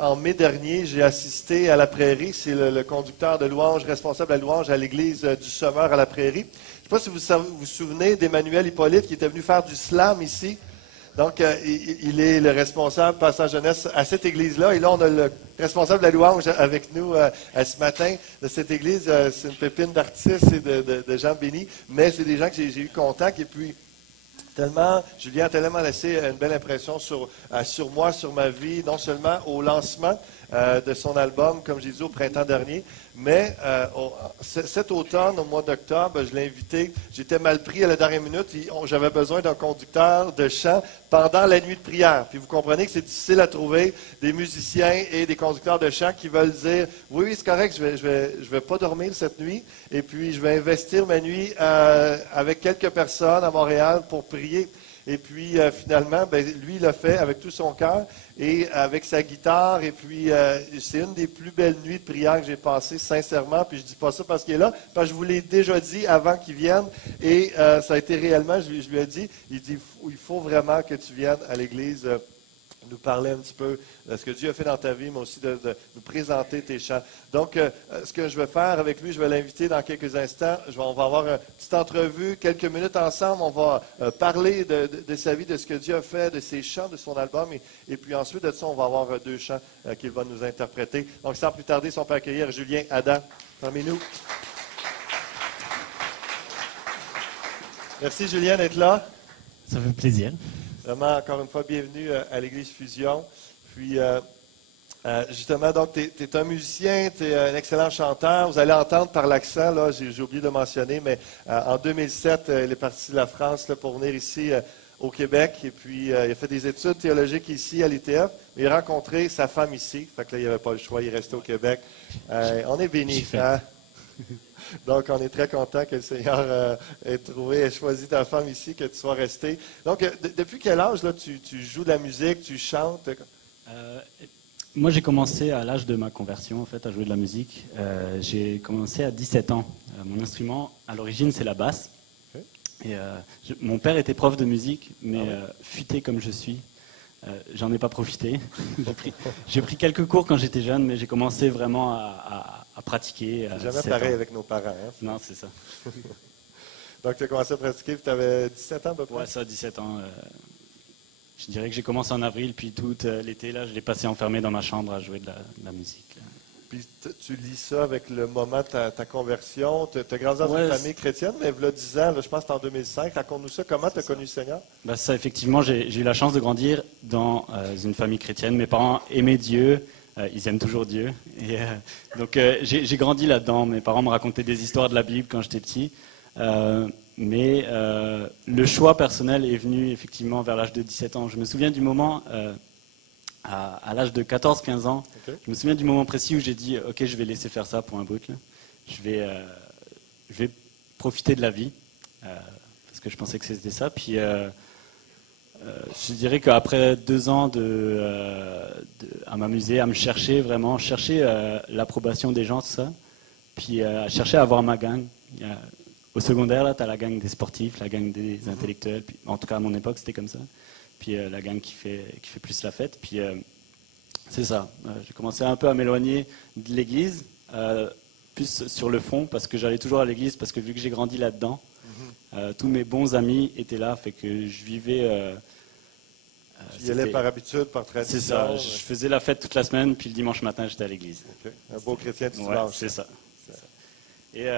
En mai dernier, j'ai assisté à la Prairie. C'est le conducteur de louange, responsable de la louange à l'église du Sommeur à la Prairie. Je ne sais pas si vous vous souvenez d'Emmanuel Hippolyte qui était venu faire du slam ici. Donc, il est le responsable passage jeunesse à cette église-là. Et là, on a le responsable de la louange avec nous ce matin de cette église. C'est une pépine d'artistes et de gens bénis. Mais c'est des gens que j'ai eu contact. Et puis, Julien a tellement laissé une belle impression sur moi, sur ma vie, non seulement au lancement de son album, comme j'ai dit au printemps dernier, mais cet automne, au mois d'octobre, je l'ai invité. J'étais mal pris à la dernière minute. J'avais besoin d'un conducteur de chant pendant la nuit de prière. Puis vous comprenez que c'est difficile à trouver des musiciens et des conducteurs de chant qui veulent dire « Oui, c'est correct, je vais pas dormir cette nuit et puis je vais investir ma nuit avec quelques personnes à Montréal pour prier. » Et puis, finalement, lui, il l'a fait avec tout son cœur et avec sa guitare. Et puis, c'est une des plus belles nuits de prière que j'ai passées, sincèrement. Puis, je ne dis pas ça parce qu'il est là, parce que je vous l'ai déjà dit avant qu'il vienne. Et ça a été réellement, je lui ai dit, il faut vraiment que tu viennes à l'église nous parler un petit peu de ce que Dieu a fait dans ta vie, mais aussi de nous présenter tes chants. Donc, ce que je vais faire avec lui, je vais l'inviter dans quelques instants. On va avoir une petite entrevue, quelques minutes ensemble. On va parler de sa vie, de ce que Dieu a fait, de ses chants, de son album. Et puis ensuite de ça, on va avoir deux chants qu'il va nous interpréter. Donc, sans plus tarder, si on peut accueillir Julien Adam parmi nous. Merci Julien d'être là. Ça fait plaisir. Vraiment, encore une fois, bienvenue à l'Église Fusion. Puis, justement, donc, tu es un musicien, tu es un excellent chanteur. Vous allez entendre par l'accent, là, j'ai oublié de mentionner, mais en 2007, il est parti de la France là, pour venir ici au Québec. Et puis, il a fait des études théologiques ici à l'ITF. Il a rencontré sa femme ici. Fait que là, il n'avait pas le choix, il restait au Québec. On est bénis. Hein? Donc, on est très content que le Seigneur ait choisi ta femme ici, que tu sois resté. Donc, depuis quel âge là, tu joues de la musique, tu chantes? Moi, j'ai commencé à l'âge de ma conversion, en fait, à jouer de la musique. J'ai commencé à 17 ans. Mon instrument, à l'origine, c'est la basse. Okay. Et mon père était prof de musique, mais futé comme je suis, j'en ai pas profité. J'ai pris quelques cours quand j'étais jeune, mais j'ai commencé vraiment à pratiquer. C'est jamais pareil avec nos parents. Hein? Non, c'est ça. Donc, tu as commencé à pratiquer, tu avais 17 ans à peu près? Ouais, ça, 17 ans. Je dirais que j'ai commencé en avril, puis tout l'été, là, je l'ai passé enfermé dans ma chambre à jouer de la musique. Là. Puis tu lis ça avec le moment de ta conversion. Tu as grandi dans une famille chrétienne, mais il y a 10 ans, là, je pense que c'était en 2005. Raconte-nous ça. Comment tu as connu le Seigneur? Ça, effectivement, j'ai eu la chance de grandir dans une famille chrétienne. Mes parents aimaient Dieu. Ils aiment toujours Dieu. Et, donc, j'ai grandi là-dedans. Mes parents me racontaient des histoires de la Bible quand j'étais petit. Mais le choix personnel est venu effectivement vers l'âge de 17 ans. Je me souviens du moment, à l'âge de 14-15 ans, okay. Je me souviens du moment précis où j'ai dit « Ok, je vais laisser faire ça pour un bout. Je vais profiter de la vie. » Parce que je pensais que c'était ça. Puis je dirais qu'après 2 ans à m'amuser, à me chercher vraiment, chercher l'approbation des gens, tout ça, puis à chercher à avoir ma gang. Au secondaire, là, tu as la gang des sportifs, la gang des intellectuels. Puis, en tout cas, à mon époque, c'était comme ça. Puis la gang qui fait plus la fête. Puis c'est ça. J'ai commencé un peu à m'éloigner de l'église, plus sur le fond, parce que j'allais toujours à l'église, parce que vu que j'ai grandi là-dedans, tous mes bons amis étaient là, fait que je vivais... tu y allais par habitude, par tradition? C'est ça. Je faisais la fête toute la semaine, puis le dimanche matin, j'étais à l'église. Okay. Un beau chrétien du dimanche. Ouais, c'est ça. Et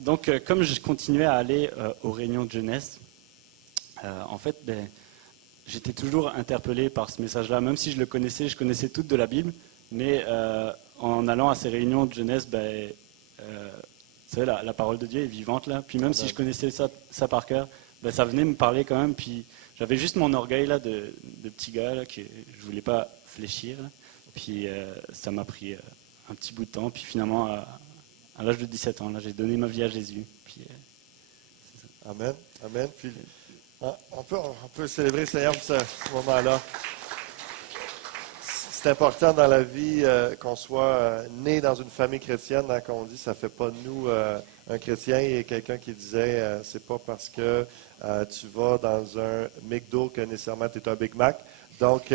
donc, comme je continuais à aller aux réunions de jeunesse, en fait, j'étais toujours interpellé par ce message-là. Même si je le connaissais, je connaissais tout de la Bible, mais en allant à ces réunions de jeunesse, vous savez, la parole de Dieu est vivante là. Puis même si je connaissais ça par cœur, ça venait me parler quand même. Puis j'avais juste mon orgueil là de petit gars là, que je voulais pas fléchir. Là. Puis ça m'a pris un petit bout de temps. Puis finalement, à l'âge de 17 ans, là, j'ai donné ma vie à Jésus. Puis, Amen. Amen. Puis, on peut célébrer le Seigneur pour ce moment-là. c'est important dans la vie qu'on soit né dans une famille chrétienne. Hein, qu'on dit, ça fait pas de nous un chrétien. Et quelqu'un qui disait, c'est pas parce que tu vas dans un McDo que nécessairement tu es un Big Mac. Donc,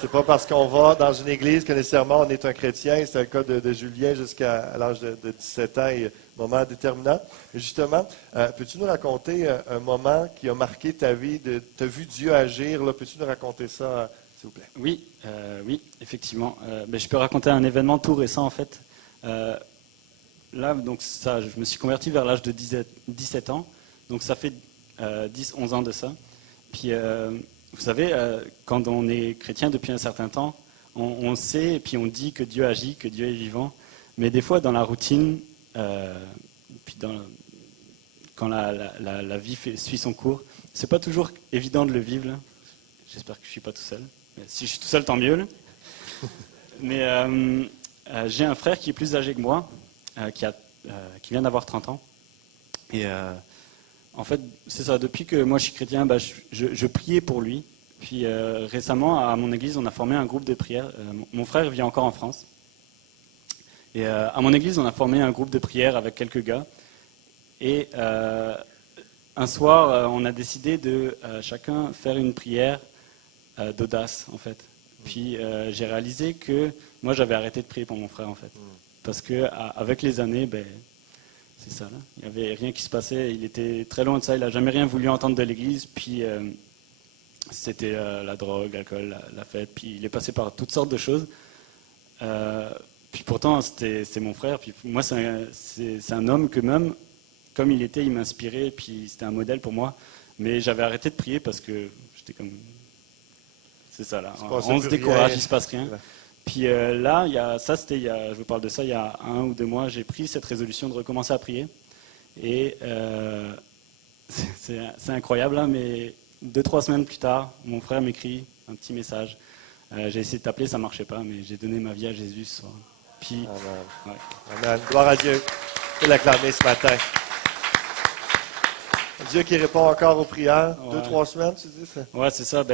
c'est pas parce qu'on va dans une église que nécessairement on est un chrétien. C'était le cas de Julien jusqu'à l'âge de 17 ans et moment déterminant. Et justement, peux-tu nous raconter un moment qui a marqué ta vie? Tu as vu Dieu agir. Là, peux-tu nous raconter ça, s'il vous plaît? Oui, oui, effectivement. Mais je peux raconter un événement tout récent en fait. Là, donc ça, je me suis converti vers l'âge de 17 ans. Donc ça fait 10-11 ans de ça. Puis vous savez, quand on est chrétien depuis un certain temps, on sait et puis on dit que Dieu agit, que Dieu est vivant. Mais des fois, dans la routine, puis quand la vie suit son cours, c'est pas toujours évident de le vivre. Là. J'espère que je suis pas tout seul. Mais si je suis tout seul, tant mieux. Là. Mais j'ai un frère qui est plus âgé que moi, qui vient d'avoir 30 ans. Et en fait, c'est ça. Depuis que moi je suis chrétien, je priais pour lui. Puis récemment, à mon église, on a formé un groupe de prière. Mon frère vit encore en France. Et à mon église, on a formé un groupe de prière avec quelques gars. Et un soir, on a décidé de chacun faire une prière d'audace, en fait. Puis j'ai réalisé que moi, j'avais arrêté de prier pour mon frère, en fait. Parce qu'avec les années, c'est ça, là. Il n'y avait rien qui se passait. Il était très loin de ça. Il n'a jamais rien voulu entendre de l'église. Puis c'était la drogue, l'alcool, la fête. Puis il est passé par toutes sortes de choses. Puis pourtant, c'est mon frère. Puis moi, c'est un homme que même, comme il était, il m'inspirait. Puis c'était un modèle pour moi. Mais j'avais arrêté de prier parce que j'étais comme... C'est ça, là. On se décourage, il ne se passe rien. Puis là, je vous parle de ça, il y a 1 ou 2 mois, j'ai pris cette résolution de recommencer à prier. Et c'est incroyable, hein, mais 2-3 semaines plus tard, mon frère m'écrit un petit message. J'ai essayé de t'appeler, ça ne marchait pas, mais j'ai donné ma vie à Jésus ce soir. Puis, Amen. Ouais. Amen. Gloire à Dieu. Je peux l'acclamer ce matin. Dieu qui répond encore aux prières. Ouais. 2-3 semaines, tu dis ça? Ouais, c'est ça.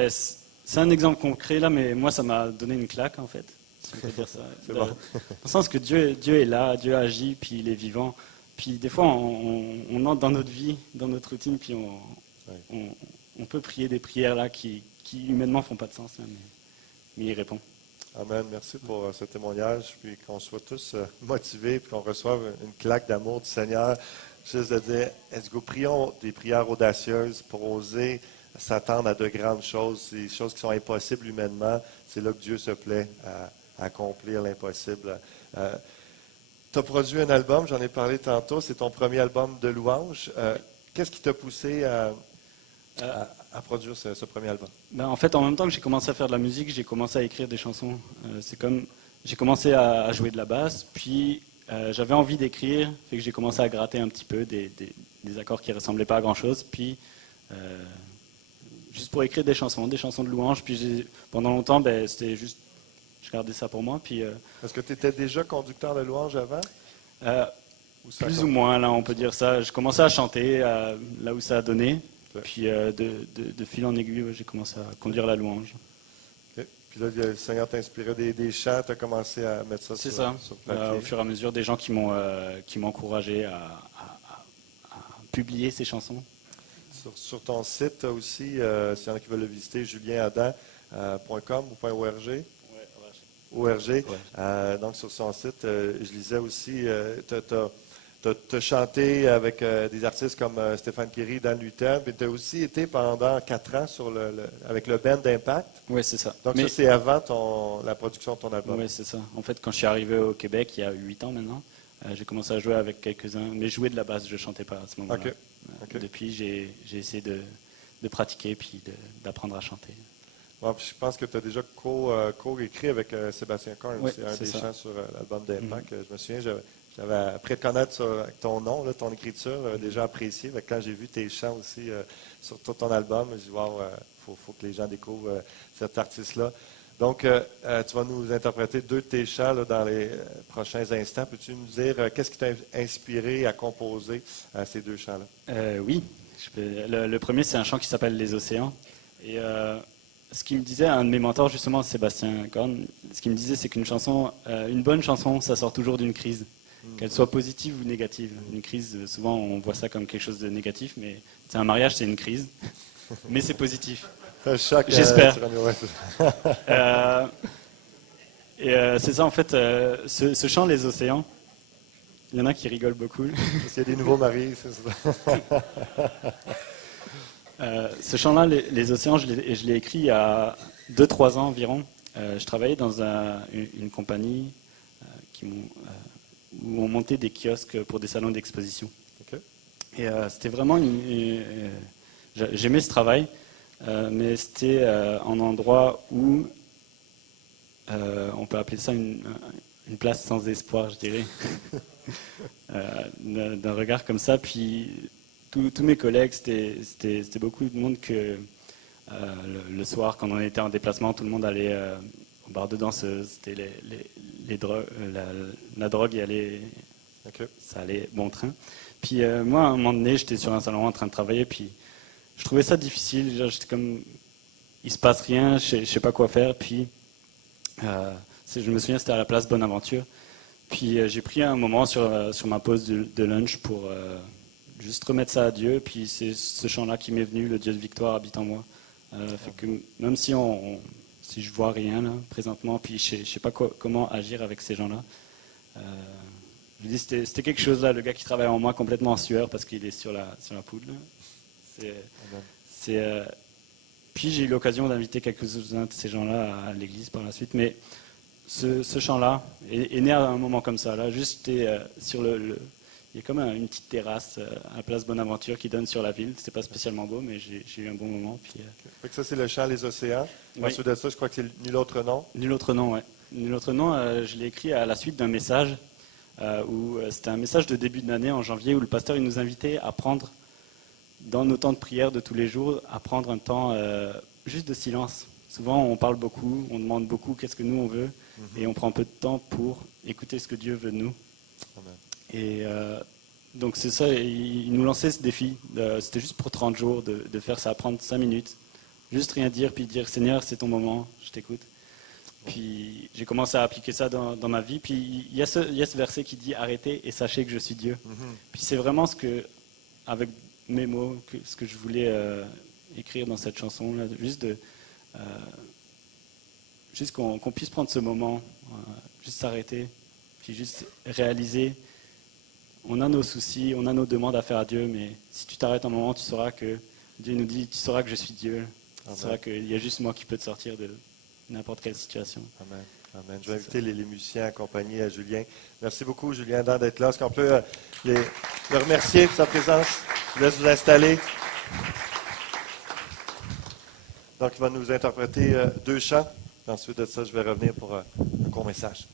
C'est un exemple concret, là, mais moi, ça m'a donné une claque, en fait. Si on peut dire ça. C'est bon. Dans le sens que Dieu est là, Dieu agit, puis il est vivant. Puis des fois, on entre dans notre vie, dans notre routine, puis on peut prier des prières là qui humainement font pas de sens, là, mais il répond. Amen. Merci pour ce témoignage, puis qu'on soit tous motivés, puis qu'on reçoive une claque d'amour du Seigneur. Juste de dire, let's go, prions des prières audacieuses pour oser s'attendre à de grandes choses, des choses qui sont impossibles humainement. C'est là que Dieu se plaît à accomplir l'impossible. Tu as produit un album, j'en ai parlé tantôt, c'est ton premier album de louange. Qu'est-ce qui t'a poussé à produire ce premier album? En fait, en même temps que j'ai commencé à faire de la musique, j'ai commencé à écrire des chansons. C'est comme j'ai commencé à jouer de la basse, puis j'avais envie d'écrire, fait que j'ai commencé à gratter un petit peu des accords qui ressemblaient pas à grand-chose, puis juste pour écrire des chansons de louange. Puis pendant longtemps, c'était juste, je gardais ça pour moi. Puis est-ce que tu étais déjà conducteur de louange avant? Plus ou moins, là, on peut dire ça. Je commençais à chanter là où ça a donné. Puis de fil en aiguille, j'ai commencé à conduire la louange. Okay. Puis là, le Seigneur t'a inspiré des chants, tu as commencé à mettre ça sur papier. Au fur et à mesure, des gens qui m'ont encouragé à publier ces chansons. Sur ton site aussi, s'il y en a qui veulent le visiter, julienadam.com ou .org. ORG. Ouais. Donc, sur son site, je lisais aussi, tu as chanté avec des artistes comme Stéphane Kéry, Dan Luther, mais tu as aussi été pendant 4 ans avec le band d'Impact. Oui, c'est ça. Donc, ça, c'est avant la production de ton album. Oui, c'est ça. En fait, quand je suis arrivé au Québec, il y a 8 ans maintenant, j'ai commencé à jouer avec quelques-uns, mais jouer de la basse, je ne chantais pas à ce moment-là. Okay. Depuis, j'ai essayé de pratiquer puis d'apprendre à chanter. Bon, je pense que tu as déjà co-écrit avec Sébastien Korn, c'est un des chants sur l'album d'Impact. Je me souviens, j'avais appris à te connaître avec ton nom, là, ton écriture, déjà apprécié. Quand j'ai vu tes chants aussi sur tout ton album, je me suis dit, wow, faut que les gens découvrent cet artiste-là. Donc, tu vas nous interpréter 2 de tes chants là, dans les prochains instants. Peux-tu nous dire qu'est-ce qui t'a inspiré à composer ces 2 chants-là? Oui. Le premier, c'est un chant qui s'appelle Les Océans. Et ce qu'il me disait, un de mes mentors, justement, Sébastien Korn, ce qu'il me disait, c'est qu'une chanson, une bonne chanson, ça sort toujours d'une crise, qu'elle soit positive ou négative. Une crise, souvent, on voit ça comme quelque chose de négatif, mais c'est un mariage, c'est une crise, mais c'est positif. J'espère. C'est ça, en fait, ce chant, Les Océans, il y en a qui rigolent beaucoup. S'il y a des nouveaux maris, c'est ça. Ce chant-là, Les Océans, je l'ai écrit il y a 2-3 ans environ. Je travaillais dans une compagnie où on montait des kiosques pour des salons d'exposition. Okay. Et c'était vraiment j'aimais ce travail, mais c'était un endroit où on peut appeler ça une place sans espoir, je dirais. D'un regard comme ça, puis tous mes collègues, c'était beaucoup de monde que le soir, quand on était en déplacement, tout le monde allait au bar de danseuse, c'était la drogue y allait, okay. Ça allait bon train. Puis moi, à un moment donné, j'étais sur un salon en train de travailler, puis je trouvais ça difficile, j'étais comme, il se passe rien, je sais pas quoi faire, puis je me souviens, c'était à la place Bonaventure. Puis j'ai pris un moment sur ma pause de lunch pour juste remettre ça à Dieu. Puis c'est ce chant-là qui m'est venu, le Dieu de victoire habite en moi. Fait que même si je vois rien là, présentement, puis je sais pas comment agir avec ces gens-là, je dis c'était quelque chose là, le gars qui travaille en moi complètement en sueur parce qu'il est sur la poudre. Puis j'ai eu l'occasion d'inviter quelques-uns de ces gens-là à l'église par la suite, mais ce chant-là est né à un moment comme ça. Là, juste sur il y a comme une petite terrasse à la place Bonaventure qui donne sur la ville. C'est pas spécialement beau, mais j'ai eu un bon moment. Puis, fait que ça, c'est le chant Les Océans. Oui. Ensuite de ça, je crois que c'est Nul autre nom. Nul autre nom, oui. Nul autre nom, je l'ai écrit à la suite d'un message où c'était un message de début d'année en janvier où le pasteur il nous invitait à prendre, dans nos temps de prière de tous les jours, à prendre un temps juste de silence. Souvent, on parle beaucoup, on demande beaucoup qu'est-ce que nous on veut, et on prend un peu de temps pour écouter ce que Dieu veut de nous. Amen. Et donc c'est ça, il nous lançait ce défi, c'était juste pour 30 jours de faire ça, prendre 5 minutes, juste rien dire, puis dire Seigneur, c'est ton moment, je t'écoute. Puis j'ai commencé à appliquer ça dans ma vie, puis il y a ce verset qui dit arrêtez et sachez que je suis Dieu. Puis c'est vraiment avec mes mots, ce que je voulais écrire dans cette chanson-là, juste qu'on puisse prendre ce moment, juste s'arrêter, puis juste réaliser, on a nos soucis, on a nos demandes à faire à Dieu, mais si tu t'arrêtes un moment, tu sauras que Dieu nous dit, tu sauras que je suis Dieu, tu sauras qu'il y a juste moi qui peux te sortir de n'importe quelle situation. Amen. Amen. Je vais inviter les musiciens accompagnés à Julien. Merci beaucoup, Julien, d'être là. Est-ce qu'on peut le remercier pour sa présence? Je vous laisse vous installer. Donc, il va nous interpréter 2 chants. Ensuite de ça, je vais revenir pour un court message.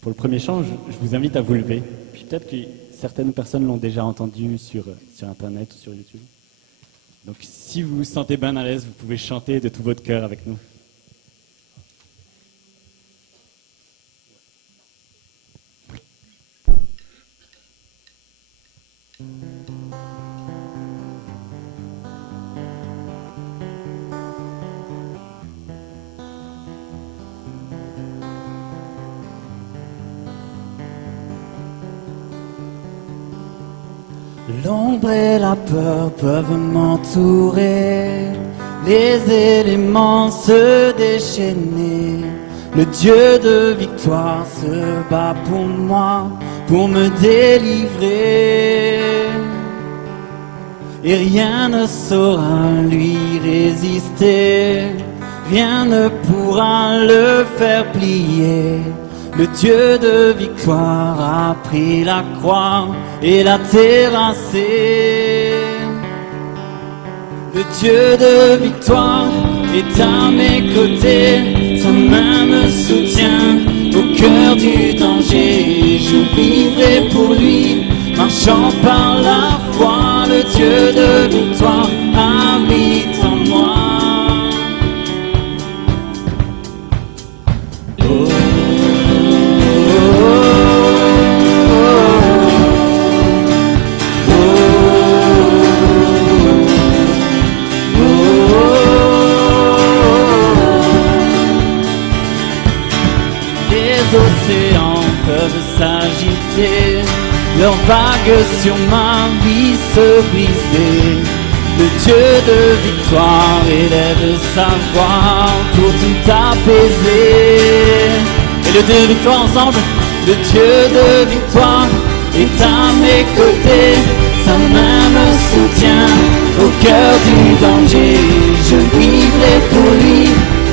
Pour le premier chant, je vous invite à vous lever. Puis peut-être que certaines personnes l'ont déjà entendu sur Internet ou sur YouTube. Donc si vous vous sentez bien à l'aise, vous pouvez chanter de tout votre cœur avec nous. L'ombre et la peur peuvent m'entourer, les éléments se déchaîner. Le Dieu de victoire se bat pour moi, pour me délivrer. Et rien ne saura lui résister, rien ne pourra le faire plier. Le Dieu de victoire a pris la croix et l'a terrassé. Le Dieu de victoire est à mes côtés, sa main me soutient au cœur du danger. Je vivrai pour lui, marchant par la foi. Le Dieu de victoire habite en moi. Oh. les océans peuvent s'agiter, leurs vagues sur ma vie se briser. Le Dieu de victoire élève sa voix pour tout apaiser. Et le Dieu de victoire ensemble, le Dieu de victoire est à mes côtés, sa main me soutient au cœur du danger. Je vivrai pour lui,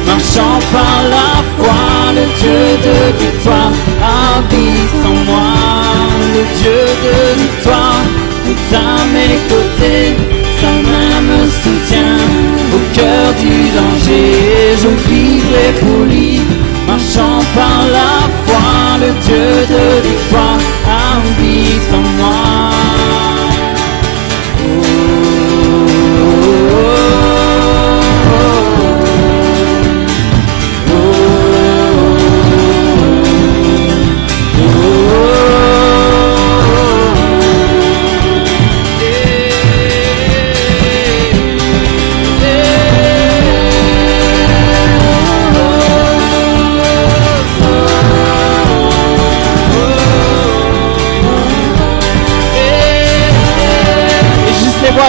marchant par la foi. Le Dieu de victoire habite en moi. Le Dieu de victoire est à mes côtés, sa main me soutient au cœur du danger. Je vivrai pour lui, marchant par la foi. Le Dieu de victoire habite en moi.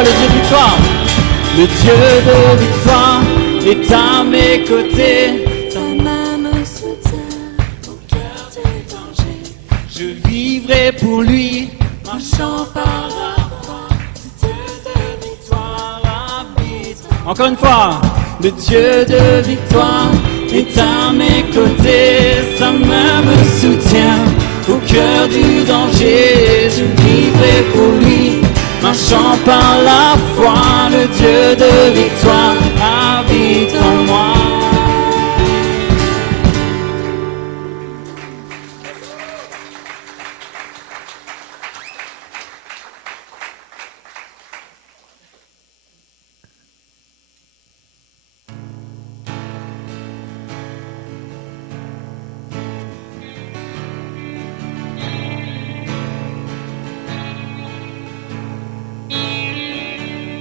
Le Dieu de victoire, le Dieu de victoire est à mes côtés. Ta main me soutient au cœur du danger. Je vivrai pour lui, marchant par la foi. Le Dieu de victoire habite. Encore une fois, le Dieu de victoire est à mes côtés. Sa main me soutient au cœur du danger. Je vivrai pour lui, marchant par la foi. Le Dieu de victoire habite en moi.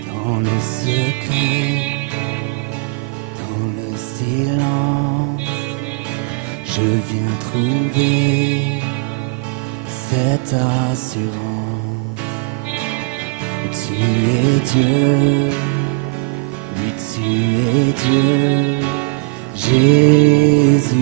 Dans le secret, dans le silence, je viens trouver cette assurance. Tu es Dieu, oui tu es Dieu, Jésus.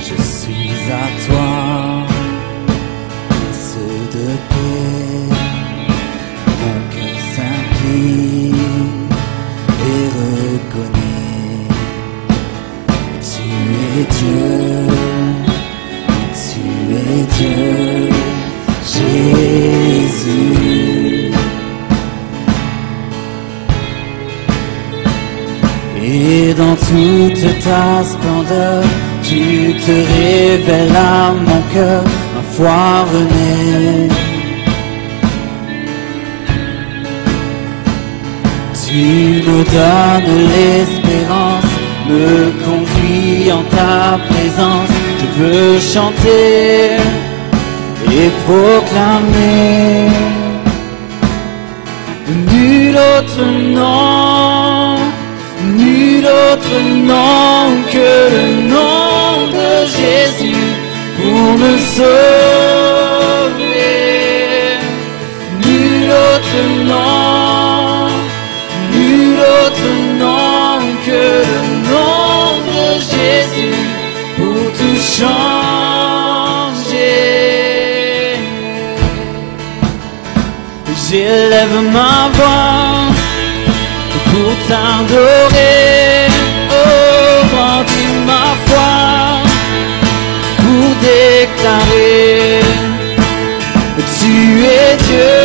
Je suis à toi, prince de paix, mon cœur s'incline et reconnaît. Tu es Dieu, tu es Dieu, Jésus. Et dans toute ta splendeur, tu te révèles à mon cœur, ma foi renaît. Tu nous donnes l'espérance, me conduis en ta présence. Je veux chanter et proclamer nul autre nom, nul autre nom que le nom de Jésus pour me sauver. Nul autre nom, nul autre nom que le nom de Jésus pour tout changer. J'élève ma voix pour t'adorer, oh, grandis ma foi, pour déclarer, tu es Dieu,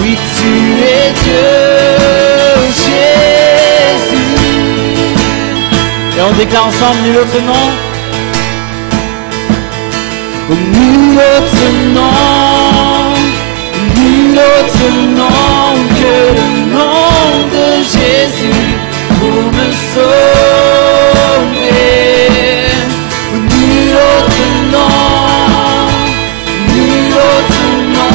oui tu es Dieu, Jésus. Et on déclare ensemble nul autre nom, nul autre nom, nul autre nom que le nom de Jésus pour me sauver. Nul autre nom, nul autre nom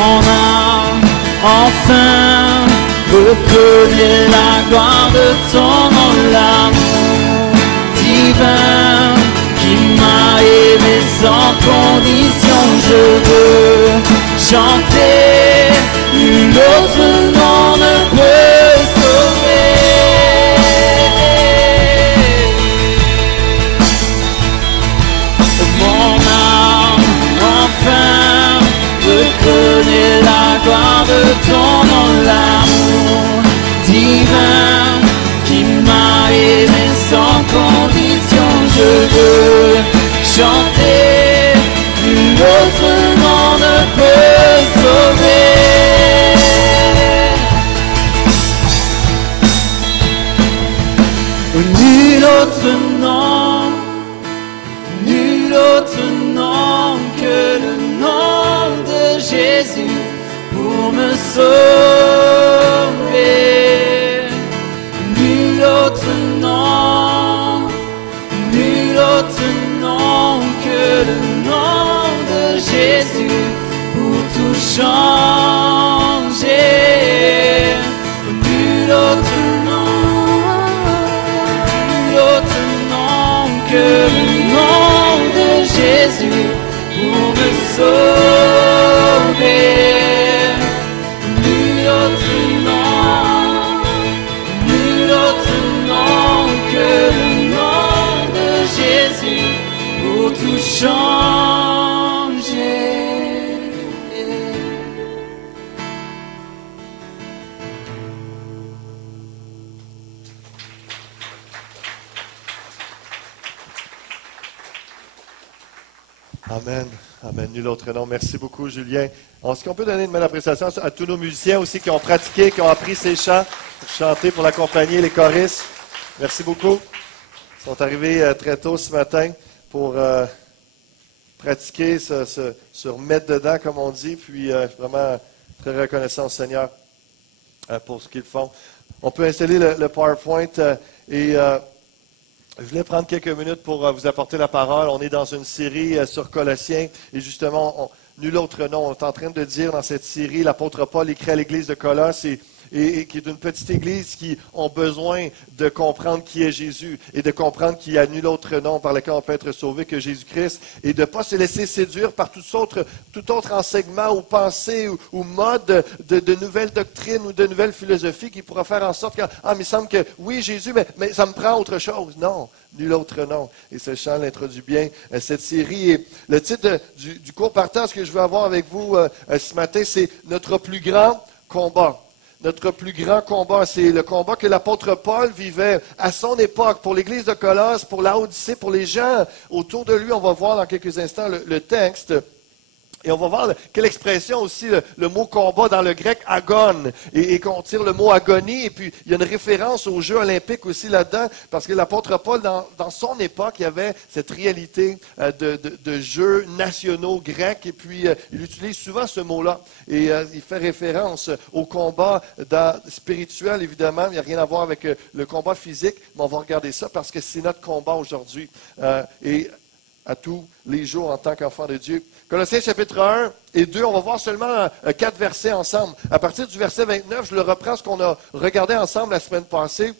Mon âme, enfin, reconnaît la gloire de ton nom, l'amour divin qui m'a aimé sans condition. Je veux chanter, nul autre nom ne peut sauver. Mon âme, enfin, reconnais la gloire de ton nom, l'amour divin qui m'a aimé sans condition. Je veux chanter, nul autre nom ne peut sauver. Nul autre nom, nul autre nom que le nom de Jésus pour me sauver. Nul autre nom, nul autre nom que le nom de Jésus pour tout changer. Nul autre nom, nul autre nom que le nom de Jésus pour me sauver. Nul autre nom, nul autre nom que le nom de Jésus pour tout changer. Amen. Amen. Nul autre nom. Merci beaucoup, Julien. Est-ce qu'on peut donner une belle appréciation à tous nos musiciens aussi qui ont pratiqué, qui ont appris ces chants pour chanter, pour l'accompagner, les choristes? Merci beaucoup. Ils sont arrivés très tôt ce matin pour pratiquer, se remettre dedans, comme on dit. Puis vraiment très reconnaissant au Seigneur pour ce qu'ils font. On peut installer le PowerPoint et je voulais prendre quelques minutes pour vous apporter la parole. On est dans une série sur Colossiens et justement, nul autre nom. On est en train de dire dans cette série, l'apôtre Paul écrit à l'église de Colosse et qui est une petite église qui ont besoin de comprendre qui est Jésus et de comprendre qu'il n'y a nul autre nom par lequel on peut être sauvé que Jésus-Christ et de ne pas se laisser séduire par tout autre enseignement ou pensée ou mode de nouvelles doctrines ou de nouvelles philosophies qui pourra faire en sorte que, mais il me semble que oui, Jésus, mais ça me prend autre chose. Non, nul autre nom. Et ce chant l'introduit bien cette série. Et le titre du court partage que je veux avoir avec vous ce matin, c'est « Notre plus grand combat ». Notre plus grand combat, c'est le combat que l'apôtre Paul vivait à son époque pour l'église de Colosse, pour la Odyssée, pour les gens autour de lui. On va voir dans quelques instants le texte. Et on va voir quelle expression aussi, le mot combat dans le grec, agon, et qu'on tire le mot agonie. Et puis, il y a une référence aux Jeux olympiques aussi là-dedans, parce que l'apôtre Paul, dans son époque, il y avait cette réalité de Jeux nationaux grecs. Et puis, il utilise souvent ce mot-là. Et il fait référence au combat spirituel, évidemment. Il n'y a rien à voir avec le combat physique, mais on va regarder ça parce que c'est notre combat aujourd'hui. Et à tous les jours en tant qu'enfant de Dieu. Colossiens chapitre 1 et 2, on va voir seulement 4 versets ensemble. À partir du verset 29, je le reprends ce qu'on a regardé ensemble la semaine passée.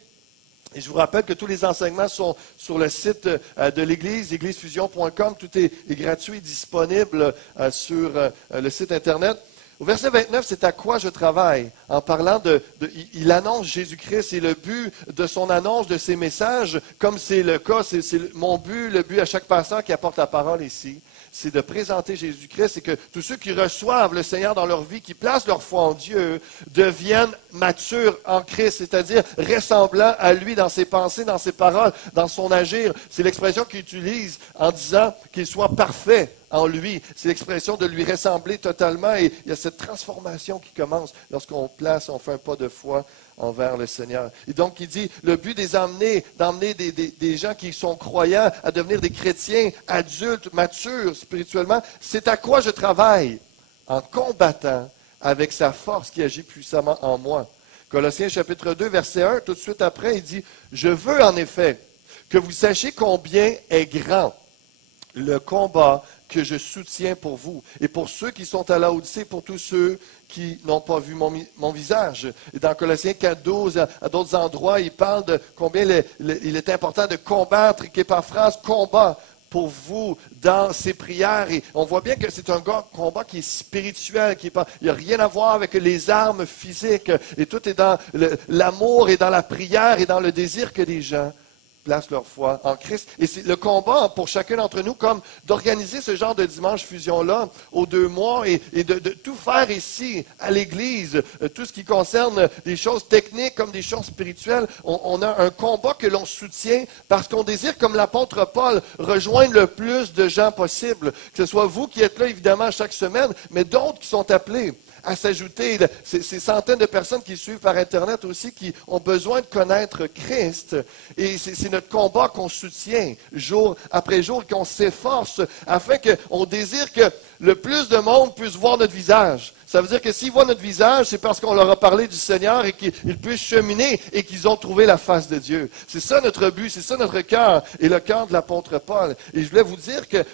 Et je vous rappelle que tous les enseignements sont sur le site de l'Église, églisefusion.com. Tout est gratuit et disponible sur le site Internet. Au verset 29, c'est à quoi je travaille. En parlant il annonce Jésus-Christ et le but de son annonce, de ses messages, comme c'est le cas, c'est mon but, le but à chaque pasteur qui apporte la parole ici, c'est de présenter Jésus-Christ et que tous ceux qui reçoivent le Seigneur dans leur vie, qui placent leur foi en Dieu, deviennent matures en Christ, c'est-à-dire ressemblant à lui dans ses pensées, dans ses paroles, dans son agir. C'est l'expression qu'il utilise en disant qu'il soit parfait en lui. C'est l'expression de lui ressembler totalement et il y a cette transformation qui commence lorsqu'on on fait un pas de foi envers le Seigneur. Et donc, il dit, le but d'emmener des gens qui sont croyants à devenir des chrétiens adultes, matures spirituellement, c'est à quoi je travaille en combattant avec sa force qui agit puissamment en moi. Colossiens chapitre 2, verset 1, tout de suite après, il dit, « Je veux en effet que vous sachiez combien est grand le combat que je soutiens pour vous. Et pour ceux qui sont à Laodicée, pour tous ceux qui n'ont pas vu mon visage. Et dans Colossiens 4.12, à d'autres endroits, il parle de combien il est important de combattre, et qu'Épaphras combat pour vous dans ses prières. Et on voit bien que c'est un combat qui est spirituel, il n'y a rien à voir avec les armes physiques. Et tout est dans l'amour et dans la prière et dans le désir que les gens placent leur foi en Christ. Et c'est le combat pour chacun d'entre nous, comme d'organiser ce genre de dimanche fusion-là aux 2 mois et de tout faire ici, à l'Église, tout ce qui concerne des choses techniques comme des choses spirituelles. On a un combat que l'on soutient parce qu'on désire, comme l'apôtre Paul, rejoindre le plus de gens possible. Que ce soit vous qui êtes là, évidemment, chaque semaine, mais d'autres qui sont appelés à s'ajouter, ces centaines de personnes qui suivent par Internet aussi, qui ont besoin de connaître Christ. Et c'est notre combat qu'on soutient jour après jour, qu'on s'efforce afin qu'on désire que le plus de monde puisse voir notre visage. Ça veut dire que s'ils voient notre visage, c'est parce qu'on leur a parlé du Seigneur et qu'ils puissent cheminer et qu'ils ont trouvé la face de Dieu. C'est ça notre but, c'est ça notre cœur et le cœur de l'apôtre Paul. Et je voulais vous dire que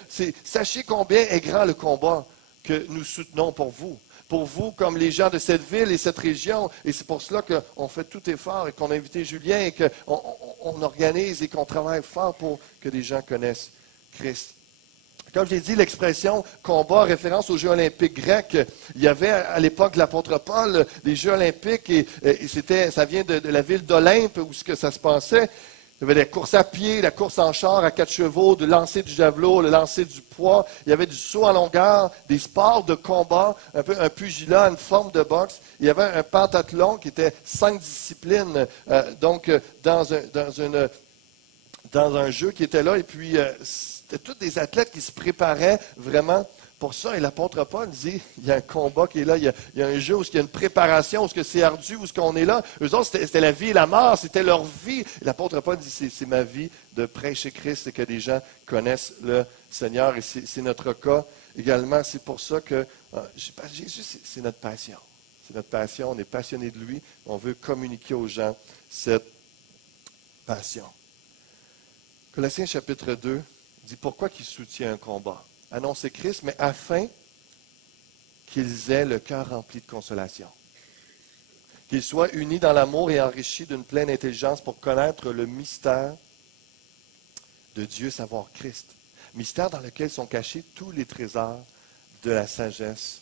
sachez combien est grand le combat que nous soutenons pour vous. Pour vous, comme les gens de cette ville et cette région. Et c'est pour cela qu'on fait tout effort et qu'on a invité Julien et qu'on organise et qu'on travaille fort pour que les gens connaissent Christ. Comme j'ai dit, l'expression combat, référence aux Jeux olympiques grecs, il y avait à l'époque de l'apôtre Paul les Jeux olympiques et ça vient de la ville d'Olympe où ça se passait. Il y avait des courses à pied, la course en char à 4 chevaux, de lancer du javelot, le lancer du poids. Il y avait du saut en longueur, des sports de combat, un pugilat, une forme de boxe. Il y avait un pentathlon qui était 5 disciplines, dans un jeu qui était là. Et puis, c'était tous des athlètes qui se préparaient vraiment pour ça. Et l'apôtre Paul dit, il y a un combat qui est là, il y a un jeu où il y a une préparation, où c'est ardu, où on est là. Eux autres, c'était la vie et la mort, c'était leur vie. Et l'apôtre Paul dit, c'est ma vie de prêcher Christ et que les gens connaissent le Seigneur. Et c'est notre cas également. C'est pour ça que Jésus, c'est notre passion. C'est notre passion, on est passionné de lui. On veut communiquer aux gens cette passion. Colossiens chapitre 2 dit, pourquoi qu'il soutient un combat? Annoncer Christ, mais afin qu'ils aient le cœur rempli de consolation. Qu'ils soient unis dans l'amour et enrichis d'une pleine intelligence pour connaître le mystère de Dieu, savoir Christ. Mystère dans lequel sont cachés tous les trésors de la sagesse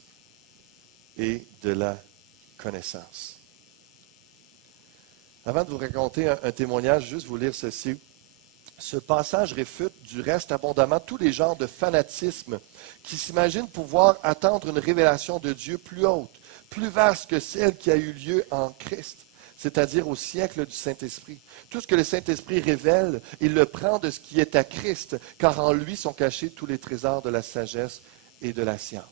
et de la connaissance. Avant de vous raconter un témoignage, juste vous lire ceci. Ce passage réfute du reste abondamment tous les genres de fanatisme qui s'imaginent pouvoir attendre une révélation de Dieu plus haute, plus vaste que celle qui a eu lieu en Christ, c'est-à-dire au siècle du Saint-Esprit. Tout ce que le Saint-Esprit révèle, il le prend de ce qui est à Christ, car en lui sont cachés tous les trésors de la sagesse et de la science.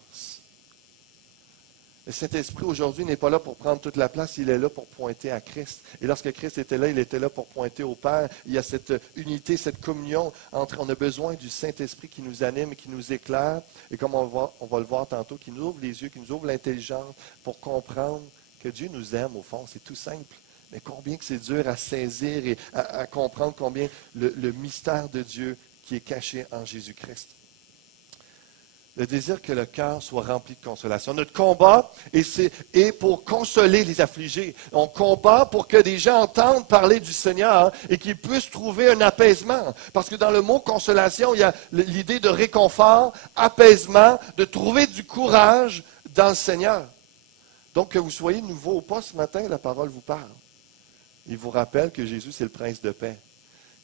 Le Saint-Esprit, aujourd'hui, n'est pas là pour prendre toute la place, il est là pour pointer à Christ. Et lorsque Christ était là, il était là pour pointer au Père. Il y a cette unité, cette communion entre... On a besoin du Saint-Esprit qui nous anime et qui nous éclaire. Et comme on va le voir tantôt, qui nous ouvre les yeux, qui nous ouvre l'intelligence pour comprendre que Dieu nous aime, au fond. C'est tout simple. Mais combien que c'est dur à saisir et à comprendre combien le mystère de Dieu qui est caché en Jésus-Christ. Le désir que le cœur soit rempli de consolation. Notre combat est pour consoler les affligés. On combat pour que des gens entendent parler du Seigneur et qu'ils puissent trouver un apaisement. Parce que dans le mot consolation, il y a l'idée de réconfort, apaisement, de trouver du courage dans le Seigneur. Donc, que vous soyez nouveau ou pas ce matin, la parole vous parle. Il vous rappelle que Jésus, c'est le prince de paix.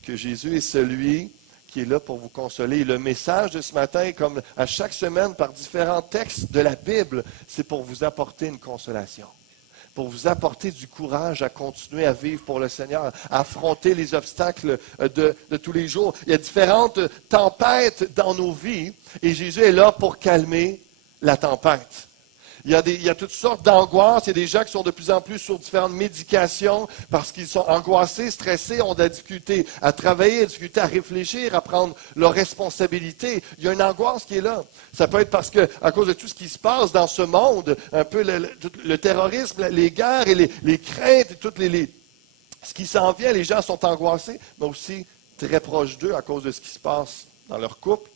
Que Jésus est celui qui est là pour vous consoler. Et le message de ce matin, comme à chaque semaine par différents textes de la Bible, c'est pour vous apporter une consolation, pour vous apporter du courage à continuer à vivre pour le Seigneur, à affronter les obstacles de tous les jours. Il y a différentes tempêtes dans nos vies et Jésus est là pour calmer la tempête. Il y a toutes sortes d'angoisses. Il y a des gens qui sont de plus en plus sur différentes médications parce qu'ils sont angoissés, stressés, ont de la difficulté à travailler, de la difficulté à réfléchir, à prendre leurs responsabilités. Il y a une angoisse qui est là. Ça peut être parce que, à cause de tout ce qui se passe dans ce monde, un peu le terrorisme, les guerres et les craintes, et ce qui s'en vient, les gens sont angoissés, mais aussi très proches d'eux à cause de ce qui se passe dans leur couple,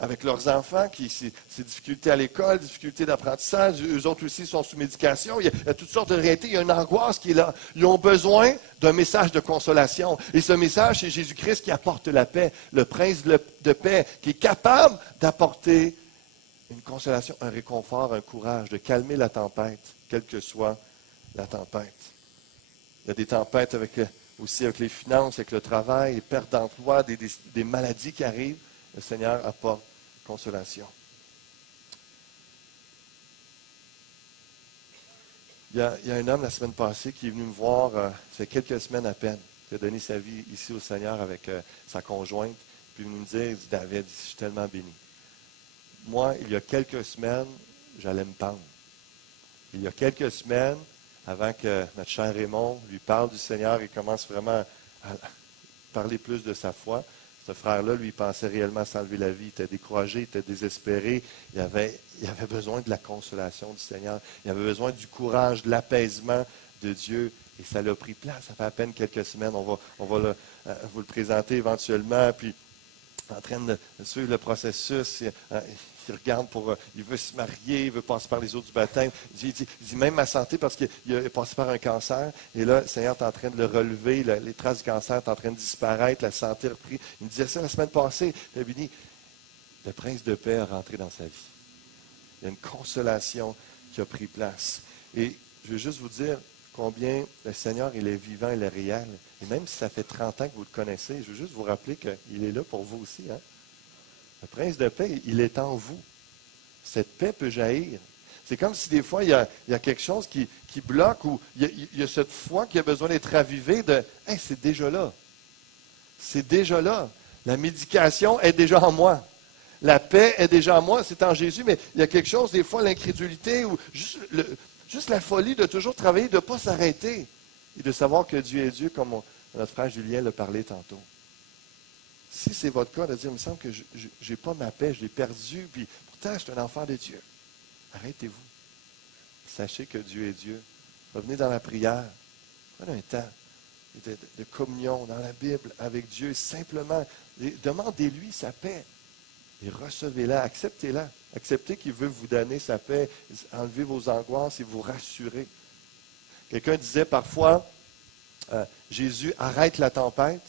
avec leurs enfants, ces difficultés à l'école, difficultés d'apprentissage, eux autres aussi sont sous médication, il y a toutes sortes de réalités, il y a une angoisse qui est là. Ils ont besoin d'un message de consolation. Et ce message, c'est Jésus-Christ qui apporte la paix, le prince de paix, qui est capable d'apporter une consolation, un réconfort, un courage, de calmer la tempête, quelle que soit la tempête. Il y a des tempêtes aussi avec les finances, avec le travail, les pertes d'emploi, des maladies qui arrivent. Le Seigneur apporte consolation. Il y a un homme la semaine passée qui est venu me voir, ça fait quelques semaines à peine, qui a donné sa vie ici au Seigneur avec sa conjointe. Puis il est venu me dire, il dit, David, je suis tellement béni. Moi, il y a quelques semaines, j'allais me pendre. Il y a quelques semaines, avant que notre cher Raymond lui parle du Seigneur et commence vraiment à parler plus de sa foi, ce frère-là, lui, il pensait réellement s'enlever la vie. Il était découragé, il était désespéré. Il avait besoin de la consolation du Seigneur. Il avait besoin du courage, de l'apaisement de Dieu. Et ça l'a pris place. Ça fait à peine quelques semaines. On va vous le présenter éventuellement. Puis, en train de suivre le processus, il regarde il veut se marier, il veut passer par les eaux du baptême. Il dit même ma santé parce qu'il est passé par un cancer. Et là, le Seigneur est en train de le relever. Les traces du cancer sont en train de disparaître. La santé a repris. Il me disait ça la semaine passée. Il m'a dit, le prince de paix est rentré dans sa vie. Il y a une consolation qui a pris place. Et je veux juste vous dire combien le Seigneur, il est vivant, il est réel. Et même si ça fait 30 ans que vous le connaissez, je veux juste vous rappeler qu'il est là pour vous aussi. Hein? Le prince de paix, il est en vous. Cette paix peut jaillir. C'est comme si des fois, il y a quelque chose qui bloque ou il y a cette foi qui a besoin d'être ravivée de « Hey, c'est déjà là. C'est déjà là. La médication est déjà en moi. La paix est déjà en moi. C'est en Jésus. » Mais il y a quelque chose, des fois, l'incrédulité ou juste la folie de toujours travailler, de ne pas s'arrêter et de savoir que Dieu est Dieu, comme notre frère Julien l'a parlé tantôt. Si c'est votre cas, de dire, il me semble que je n'ai pas ma paix, je l'ai perdue, puis pourtant, je suis un enfant de Dieu. Arrêtez-vous. Sachez que Dieu est Dieu. Revenez dans la prière. Prenez un temps de communion dans la Bible avec Dieu. Simplement, demandez-lui sa paix et recevez-la, acceptez-la. Acceptez qu'il veut vous donner sa paix, enlever vos angoisses et vous rassurer. Quelqu'un disait parfois, Jésus arrête la tempête.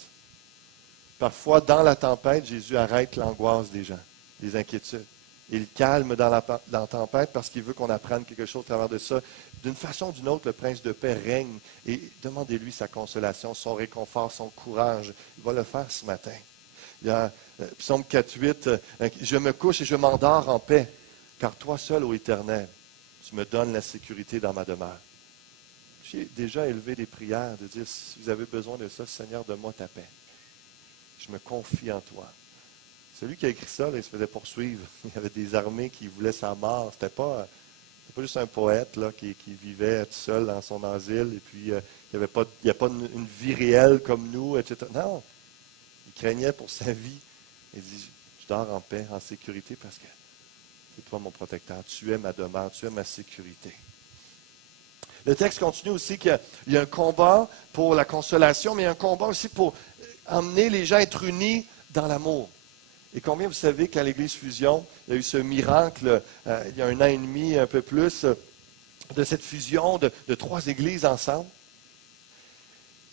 Parfois, dans la tempête, Jésus arrête l'angoisse des gens, les inquiétudes. Il calme dans la tempête parce qu'il veut qu'on apprenne quelque chose à travers de ça. D'une façon ou d'une autre, le prince de paix règne et demandez-lui sa consolation, son réconfort, son courage. Il va le faire ce matin. Il y a Psaume 4.8, « Je me couche et je m'endors en paix, car toi seul, ô Éternel, tu me donnes la sécurité dans ma demeure. » J'ai déjà élevé des prières de dire, si vous avez besoin de ça, Seigneur, donne-moi ta paix. Je me confie en toi. Celui qui a écrit ça, là, il se faisait poursuivre. Il y avait des armées qui voulaient sa mort. C'était pas juste un poète là, qui vivait tout seul dans son asile et puis il n'y a pas une vie réelle comme nous, etc. Non. Il craignait pour sa vie. Il dit, je dors en paix, en sécurité parce que c'est toi mon protecteur. Tu es ma demeure, tu es ma sécurité. Le texte continue aussi qu'il y a un combat pour la consolation, mais il y a un combat aussi pour emmener les gens à être unis dans l'amour. Et combien vous savez qu'à l'Église Fusion, il y a eu ce miracle, il y a 1 an et demi, un peu plus, de cette fusion de 3 églises ensemble?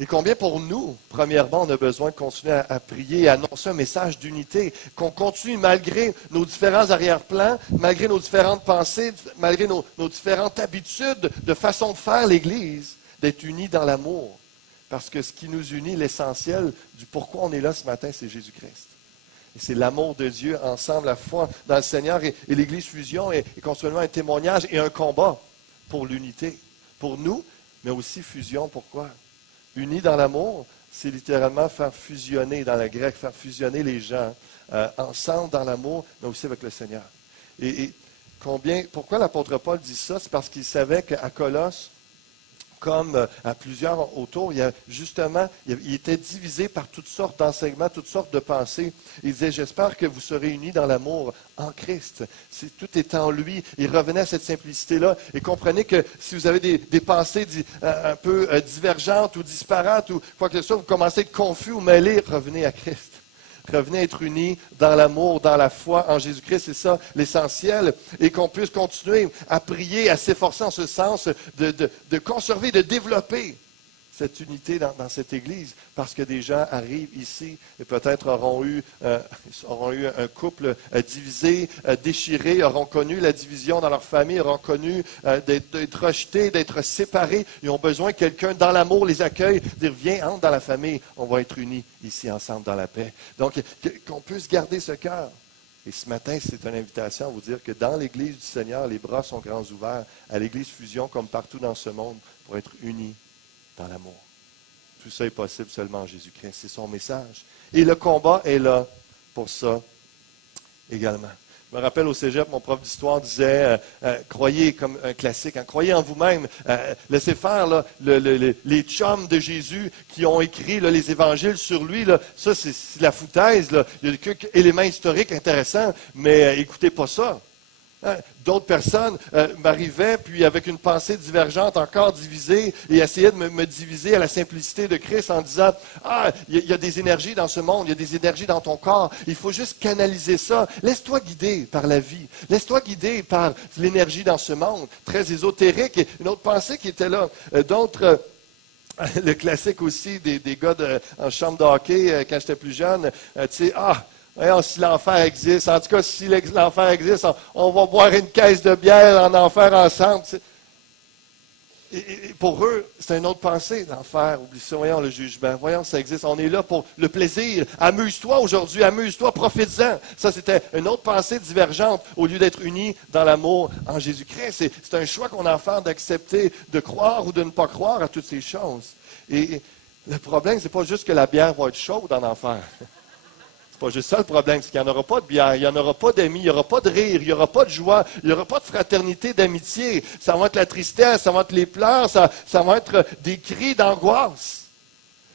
Et combien pour nous, premièrement, on a besoin de continuer à prier et à annoncer un message d'unité, qu'on continue malgré nos différents arrière-plans, malgré nos différentes pensées, malgré nos différentes habitudes de façon de faire l'Église, d'être unis dans l'amour. Parce que ce qui nous unit, l'essentiel du pourquoi on est là ce matin, c'est Jésus-Christ. Et c'est l'amour de Dieu ensemble, la foi dans le Seigneur et l'Église Fusion est continuellement un témoignage et un combat pour l'unité. Pour nous, mais aussi fusion. Pourquoi? Unis dans l'amour, c'est littéralement faire fusionner, dans le grec, faire fusionner les gens ensemble dans l'amour, mais aussi avec le Seigneur. Et pourquoi l'apôtre Paul dit ça? C'est parce qu'il savait qu'à Colosse, comme à plusieurs autour, il était divisé par toutes sortes d'enseignements, toutes sortes de pensées. Il disait, j'espère que vous serez unis dans l'amour en Christ. Tout est en lui. Il revenait à cette simplicité-là. Et comprenez que si vous avez des pensées un peu divergentes ou disparates ou quoi que ce soit, vous commencez à être confus ou mêlés, revenez à Christ. revenez être unis dans l'amour, dans la foi en Jésus-Christ, c'est ça l'essentiel, et qu'on puisse continuer à prier, à s'efforcer en ce sens de conserver, de développer cette unité dans cette Église, parce que des gens arrivent ici et peut-être auront eu un couple divisé, déchiré, auront connu la division dans leur famille, auront connu d'être rejetés, d'être séparés. Ils ont besoin que quelqu'un dans l'amour les accueille, dire viens, entre dans la famille, on va être unis ici ensemble dans la paix. Donc, qu'on puisse garder ce cœur. Et ce matin, c'est une invitation à vous dire que dans l'Église du Seigneur, les bras sont grands ouverts, à l'Église Fusion, comme partout dans ce monde, pour être unis dans l'amour. Tout ça est possible seulement en Jésus-Christ. C'est son message. Et le combat est là pour ça également. Je me rappelle au cégep, mon prof d'histoire disait, croyez comme un classique, hein, croyez en vous-même, laissez faire là, les chums de Jésus qui ont écrit là, les évangiles sur lui. Là, ça, c'est la foutaise. Là. Il y a quelques éléments historiques intéressants, mais écoutez pas ça. Hein? D'autres personnes m'arrivaient, puis avec une pensée divergente, encore divisée, et essayaient de me diviser à la simplicité de Christ en disant « Ah, il y a des énergies dans ce monde, il y a des énergies dans ton corps, il faut juste canaliser ça. Laisse-toi guider par la vie, laisse-toi guider par l'énergie dans ce monde. » Très ésotérique. Et une autre pensée qui était là. D'autres... le classique aussi des gars en chambre de hockey, quand j'étais plus jeune, tu sais, voyons, si l'enfer existe, en tout cas, si l'enfer existe, on va boire une caisse de bière en enfer ensemble. Et pour eux, c'est une autre pensée, l'enfer. Oublie ça, voyons le jugement. Voyons, ça existe. On est là pour le plaisir. Amuse-toi aujourd'hui, amuse-toi, profite-en. Ça, c'était une autre pensée divergente au lieu d'être unis dans l'amour en Jésus-Christ. C'est un choix qu'on a à faire d'accepter, de croire ou de ne pas croire à toutes ces choses. Et le problème, c'est pas juste que la bière va être chaude en enfer. C'est pas juste ça le problème, c'est qu'il n'y en aura pas de bière, il n'y en aura pas d'amis, il n'y aura pas de rire, il n'y aura pas de joie, il n'y aura pas de fraternité, d'amitié. Ça va être la tristesse, ça va être les pleurs, ça va être des cris d'angoisse.